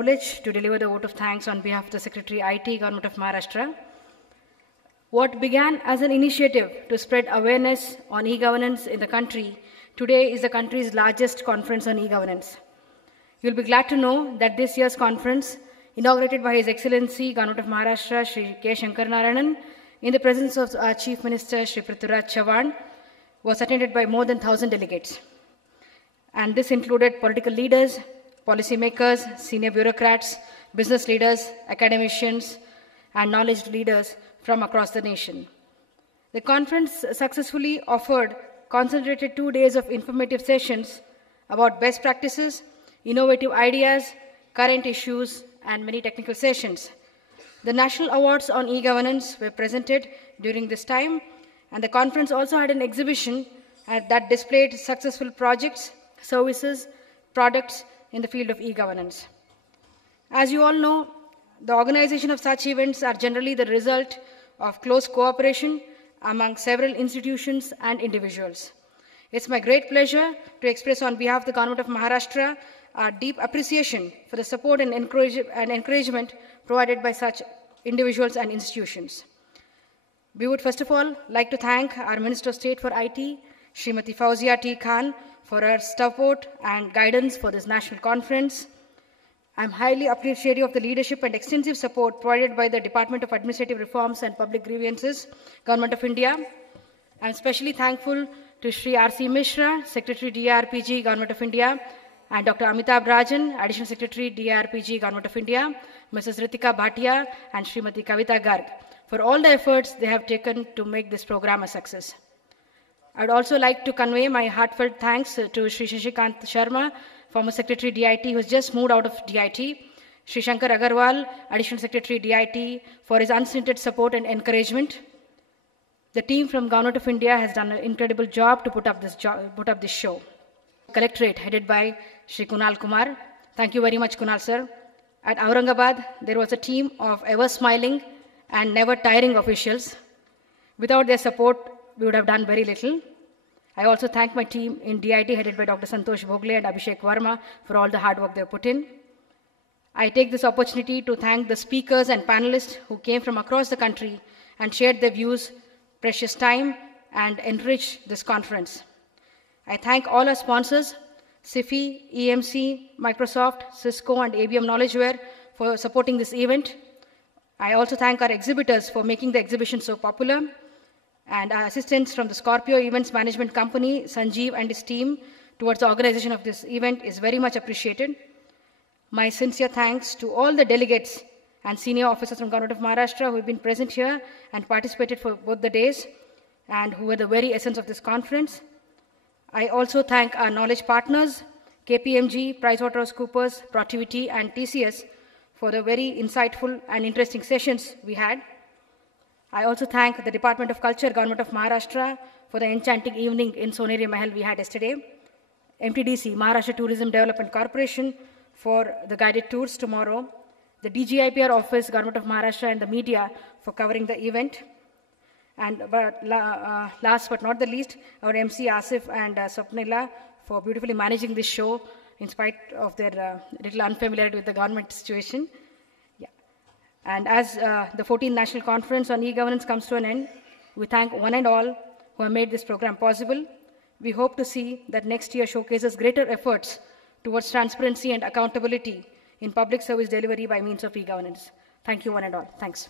Privilege to deliver the vote of thanks on behalf of the Secretary IT, Government of Maharashtra. What began as an initiative to spread awareness on e-governance in the country, today is the country's largest conference on e-governance. You'll be glad to know that this year's conference, inaugurated by His Excellency, Government of Maharashtra, Shri K. Shankar Narayanan, in the presence of our Chief Minister, Shri Prithviraj Chavan, was attended by more than 1,000 delegates. And this included political leaders, policymakers, senior bureaucrats, business leaders, academicians, and knowledge leaders from across the nation. The conference successfully offered concentrated 2 days of informative sessions about best practices, innovative ideas, current issues, and many technical sessions. The National Awards on e-governance were presented during this time, and the conference also had an exhibition that displayed successful projects, services, products in the field of e-governance. As you all know, the organization of such events are generally the result of close cooperation among several institutions and individuals. It's my great pleasure to express on behalf of the Government of Maharashtra our deep appreciation for the support and encouragement provided by such individuals and institutions. We would first of all like to thank our Minister of State for IT, Srimati Fauzia T. Khan, for her support and guidance for this national conference. I'm highly appreciative of the leadership and extensive support provided by the Department of Administrative Reforms and Public Grievances, Government of India. I'm especially thankful to Shri R.C. Mishra, Secretary DRPG, Government of India, and Dr. Amitabh Rajan, Additional Secretary DRPG, Government of India, Mrs. Ritika Bhatia, and Srimati Kavita Garg, for all the efforts they have taken to make this program a success. I would also like to convey my heartfelt thanks to Shri Shashikant Sharma, former Secretary DIT, who has just moved out of DIT, Shri Shankar Agarwal, Additional Secretary DIT, for his unstinted support and encouragement. The team from Government of India has done an incredible job to put up this show. Collectorate, headed by Shri Kunal Kumar. Thank you very much, Kunal sir. At Aurangabad, there was a team of ever-smiling and never-tiring officials. Without their support, we would have done very little. I also thank my team in DIT, headed by Dr. Santosh Bhogle and Abhishek Verma, for all the hard work they have put in. I take this opportunity to thank the speakers and panelists who came from across the country and shared their views, precious time, and enriched this conference. I thank all our sponsors, SIFI, EMC, Microsoft, Cisco, and ABM Knowledgeware for supporting this event. I also thank our exhibitors for making the exhibition so popular, and our assistants from the Scorpio Events Management Company, Sanjeev and his team, towards the organization of this event is very much appreciated. My sincere thanks to all the delegates and senior officers from Government of Maharashtra who have been present here and participated for both the days and who were the very essence of this conference. I also thank our knowledge partners, KPMG, PricewaterhouseCoopers, Protiviti, and TCS for the very insightful and interesting sessions we had. I also thank the Department of Culture, Government of Maharashtra, for the enchanting evening in Soneri Mahal we had yesterday. MTDC, Maharashtra Tourism Development Corporation, for the guided tours tomorrow. The DGIPR office, Government of Maharashtra, and the media for covering the event. And last but not the least, our MC Asif and Swapnila for beautifully managing this show in spite of their little unfamiliarity with the government situation. Yeah. And as the 14th National Conference on e-governance comes to an end, we thank one and all who have made this program possible. We hope to see that next year showcases greater efforts towards transparency and accountability in public service delivery by means of e-governance. Thank you one and all. Thanks.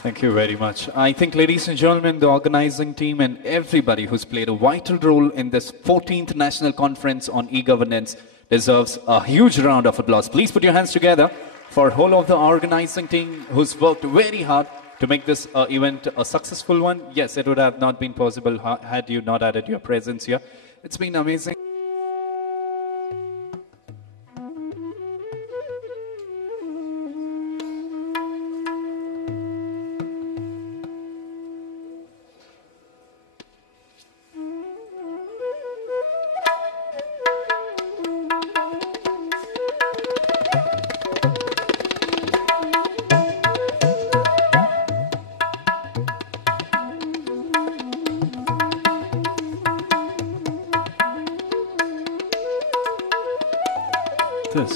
Thank you very much. I think, ladies and gentlemen, the organizing team and everybody who's played a vital role in this 14th National Conference on e-governance deserves a huge round of applause. Please put your hands together for whole of the organizing team who's worked very hard to make this event a successful one. Yes, it would have not been possible had you not added your presence here. It's been amazing.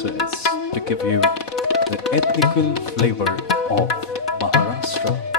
spices to give you the ethnical flavor of Maharashtra.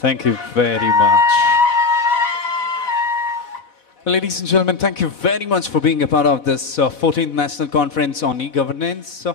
Thank you very much. Well, ladies and gentlemen, thank you very much for being a part of this 14th National Conference on E-Governance.